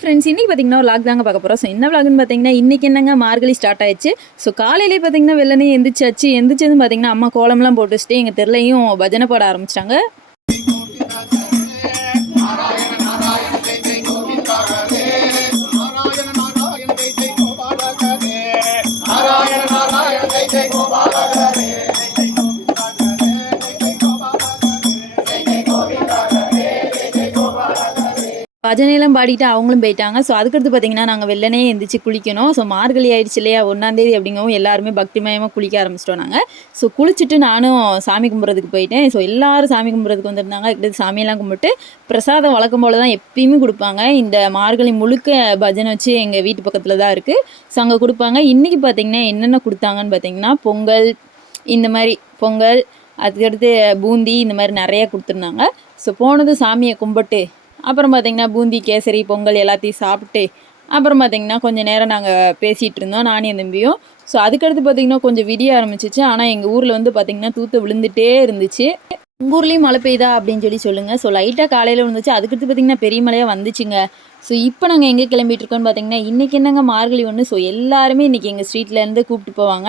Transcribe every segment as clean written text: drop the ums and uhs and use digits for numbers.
Friends இன்றைக்கி பார்த்தீங்கன்னா ஒரு லாக் தாங்க பார்க்க போகிறோம். ஸோ என்ன விளாக்னு பார்த்தீங்கன்னா இன்றைக்கி என்னங்க மார்கழி ஸ்டார்ட் ஆயிடுச்சு. ஸோ காலையிலே பார்த்தீங்கன்னா வெள்ளனே எந்திரிச்சதும் பார்த்தீங்கன்னா அம்மா கோலம்லாம் போட்டு வச்சுட்டு எங்கள் தெருலையும் பஜனை பாட ஆரம்பிச்சிட்டாங்க. பஜனையெல்லாம் பாடிட்டு அவங்களும் போயிட்டாங்க. ஸோ அதுக்கடுத்து பார்த்தீங்கன்னா நாங்கள் வெள்ளனே எந்திரிச்சு குளிக்கணும். ஸோ மார்கழி ஆயிடுச்சு இல்லையா, 1ஆம் தேதி அப்படிங்கவும் எல்லாருமே பக்திமயமாக குளிக்க ஆரம்பிச்சிட்டோம் நாங்கள். ஸோ குளிச்சுட்டு நானும் சாமி கும்பிட்றதுக்கு போயிட்டேன். ஸோ எல்லோரும் சாமி கும்பிட்றதுக்கு வந்திருந்தாங்க. இப்படி சாமியெல்லாம் கும்பிட்டு பிரசாதம் வழக்கம் போல் தான் எப்பயுமே கொடுப்பாங்க. இந்த மார்கழி முழுக்க பஜனை வச்சு எங்கள் வீட்டு பக்கத்தில் தான் இருக்குது. ஸோ அங்கே கொடுப்பாங்க. இன்றைக்கி பார்த்தீங்கன்னா என்னென்ன கொடுத்தாங்கன்னு பார்த்தீங்கன்னா பொங்கல், இந்த மாதிரி பொங்கல், அதுக்கடுத்து பூந்தி, இந்த மாதிரி நிறையா கொடுத்துருந்தாங்க. ஸோ போனது சாமியை கும்பிட்டு அப்புறம் பார்த்திங்கன்னா பூந்தி, கேசரி, பொங்கல் எல்லாத்தையும் சாப்பிட்டு அப்புறம் பார்த்திங்கன்னா கொஞ்சம் நேரம் நாங்கள் பேசிகிட்டு இருந்தோம், நானும் என் தம்பியும். ஸோ அதுக்கடுத்து பார்த்திங்கன்னா கொஞ்சம் விடிய ஆரம்பிச்சிச்சு. ஆனால் எங்கள் ஊரில் வந்து பார்த்திங்கன்னா தூத்து விழுந்துகிட்டே இருந்துச்சு. உங்கள் ஊர்லேயும் மழை பெய்யுதா அப்படின்னு சொல்லுங்கள். ஸோ லைட்டாக காலையில் விழுந்துச்சு. அதுக்கடுத்து பார்த்திங்கன்னா பெரிய மழையாக வந்துச்சுங்க. ஸோ இப்போ நாங்கள் எங்கே கிளம்பிட்டு இருக்கோன்னு பார்த்தீங்கன்னா இன்றைக்கி என்னங்க மார்கழி ஒன்று. ஸோ எல்லாருமே இன்றைக்கி எங்கள் ஸ்ட்ரீட்லேருந்து கூப்பிட்டு போவாங்க.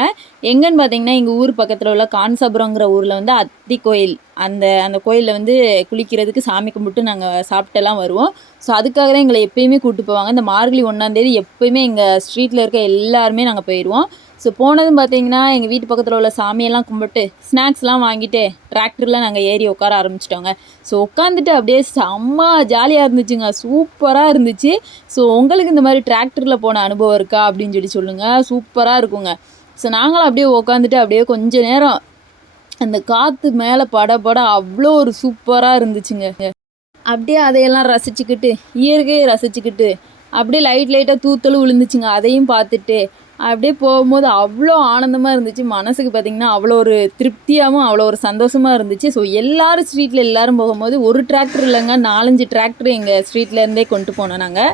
எங்கன்னு பார்த்தீங்கன்னா எங்கள் ஊர் பக்கத்தில் உள்ள கான்சாபுரங்கிற ஊரில் வந்து அத்தி கோயில், அந்த கோயிலில் வந்து குளிக்கிறதுக்கு சாமி கும்பிட்டு நாங்கள் சாப்பிட்டெல்லாம் வருவோம். ஸோ அதுக்காக தான் எங்களை எப்போயுமே கூப்பிட்டு போவாங்க. இந்த மார்கழி 1ஆம் தேதி எப்போயுமே எங்கள் ஸ்ட்ரீட்டில் இருக்க எல்லாருமே நாங்கள் போயிடுவோம். ஸோ போனதும் பார்த்தீங்கன்னா எங்கள் வீட்டு பக்கத்தில் உள்ள சாமியெல்லாம் கும்பிட்டு ஸ்நாக்ஸ்லாம் வாங்கிட்டு டிராக்டரில் நாங்கள் ஏறி உட்கார ஆரம்பிச்சிட்டோங்க. ஸோ உட்காந்துட்டு அப்படியே செம்ம ஜாலியாக இருந்துச்சுங்க, சூப்பராக இருந்துச்சு. ஸோ உங்களுக்கு இந்த மாதிரி டிராக்டரில் போன அனுபவம் இருக்கா அப்படின்னு சொல்லுங்கள். சூப்பராக இருக்குங்க. ஸோ நாங்களும் அப்படியே உட்காந்துட்டு அப்படியே கொஞ்சம் நேரம் அந்த காற்று மேலே பட அவ்வளோ ஒரு சூப்பராக இருந்துச்சுங்க. அப்படியே அதையெல்லாம் ரசிச்சுக்கிட்டு இயற்கையை ரசிச்சுக்கிட்டு அப்படியே லைட்டாக தூத்தலும் விழுந்துச்சுங்க, அதையும் பார்த்துட்டு அப்படியே போகும்போது அவ்வளோ ஆனந்தமாக இருந்துச்சு. மனசுக்கு பார்த்திங்கன்னா அவ்வளோ ஒரு திருப்தியாகவும் அவ்வளோ ஒரு சந்தோஷமாக இருந்துச்சு. ஸோ எல்லோரும் ஸ்ட்ரீட்டில் எல்லோரும் போகும்போது ஒரு டிராக்டர் இல்லைங்க, 4-5 டிராக்டர் எங்கள் ஸ்ட்ரீட்லேருந்தே கொண்டு போனோம் நாங்கள்.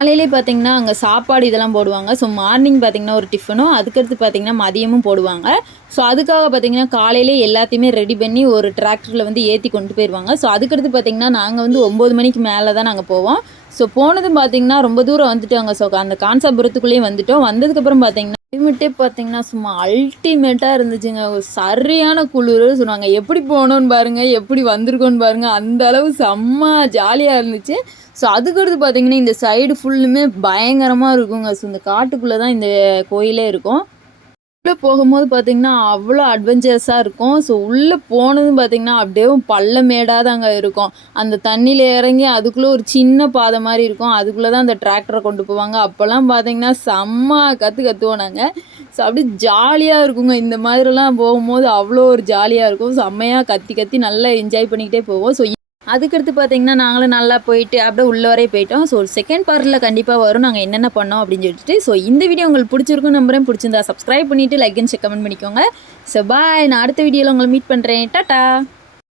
காலையிலே பார்த்திங்கன்னா அங்கே சாப்பாடு இதெல்லாம் போடுவாங்க. ஸோ மார்னிங் பார்த்திங்கன்னா ஒரு டிஃபனும், அதுக்கடுத்து பார்த்திங்கன்னா மதியமும் போடுவாங்க. ஸோ அதுக்காக பார்த்திங்கன்னா காலையிலே எல்லாத்தையுமே ரெடி பண்ணி ஒரு டிராக்டரில் வந்து ஏற்றி கொண்டு போயிடுவாங்க. ஸோ அதுக்கடுத்து பார்த்திங்கன்னா நாங்கள் வந்து 9 மணிக்கு மேலே தான் நாங்கள் போவோம். ஸோ போனதும் பார்த்திங்கன்னா ரொம்ப தூரம் வந்துட்டோங்க. ஸோ அந்த கான்சாபுரத்துக்குள்ளேயே வந்துட்டோம். வந்ததுக்கப்புறம் பார்த்திங்கன்னா கிளைமேட்டே பார்த்திங்கன்னா சும்மா அல்டிமேட்டாக இருந்துச்சுங்க. சரியான குளிர். ஸோ நாங்கள் எப்படி போனோன்னு பாருங்கள், எப்படி வந்திருக்கோன்னு பாருங்கள், அந்த அளவு செம்ம ஜாலியாக இருந்துச்சு. ஸோ அதுக்கடுத்து பார்த்திங்கன்னா இந்த சைடு ஃபுல்லுமே பயங்கரமாக இருக்குங்க. ஸோ இந்த காட்டுக்குள்ளே தான் இந்த கோயிலே இருக்கும். உள்ளே போகும்போது பார்த்திங்கன்னா அவ்வளோ அட்வென்ச்சரஸாக இருக்கும். ஸோ உள்ளே போனதும் பார்த்திங்கன்னா அப்படியே பள்ளமேடாக தாங்க இருக்கும். அந்த தண்ணியில் இறங்கி அதுக்குள்ளே ஒரு சின்ன பாதை மாதிரி இருக்கும், அதுக்குள்ளே தான் அந்த டிராக்டரை கொண்டு போவாங்க. அப்போல்லாம் பார்த்திங்கன்னா செம்ம கற்றுவோம் நாங்கள். ஸோ அப்படியே ஜாலியாக இருக்குங்க. இந்த மாதிரிலாம் போகும்போது அவ்வளோ ஒரு ஜாலியாக இருக்கும். செம்மையாக கத்தி நல்லா என்ஜாய் பண்ணிக்கிட்டே போவோம். ஸோ அதுக்கடுத்து பார்த்திங்கன்னா நாங்களும் நல்லா போயிட்டு அப்படியே உள்ள வரையே போயிட்டோம். ஸோ செகண்ட் பார்ட்டில் கண்டிப்பாக வரும் நாங்கள் என்னென்ன பண்ணோம் அப்படின்னு சொல்லிட்டு. ஸோ இந்த வீடியோ உங்களுக்கு பிடிச்சிருக்கும் நம்புறேன். பிடிச்சிருந்தா சப்ஸ்கிரைப் பண்ணிவிட்டு லைக் அண்ட் ஷேர் கமெண்ட் பண்ணிக்கோங்க. ஸோ பாய், நான் அடுத்த வீடியோவில் உங்களை மீட் பண்ணுறேன். டாட்டா.